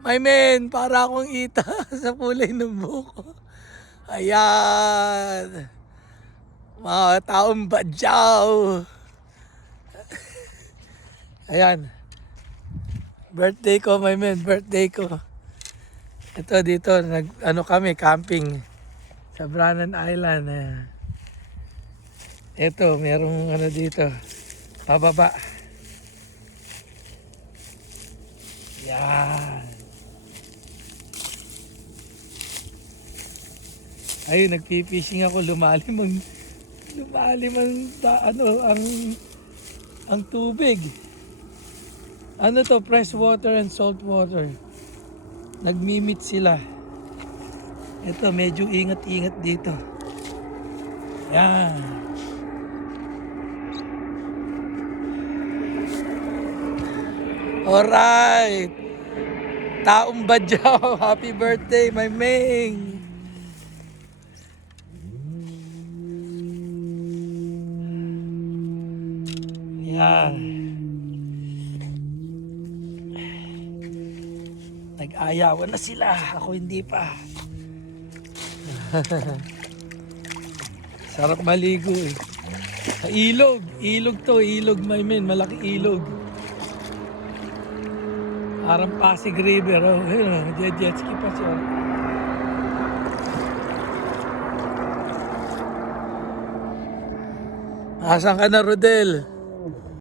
My man, para akong ita sa kulay ng buko. Ayan. Mga taong badyaw. Ayan. Birthday ko, my man. Birthday ko. Ito dito, ano kami, camping. Sa Branan Island. Ito, merong ano dito. Pababa. Yan. Ayun, nagpipishing ako, lumalim ang tubig. Ano to, fresh water and salt water. Nagmi-meet sila. Ito, medyo ingat-ingat dito. Yan. Alright. Taong badyaw, happy birthday, my Ming. Yan. Nag-ayawan na sila. Ako hindi pa. Sarap maligo eh. Ilog. Ilog to. Ilog, my man. Malaki ilog. Parang Pasig River. Oh, jet ski pa siya. Asan ka na, Rodel?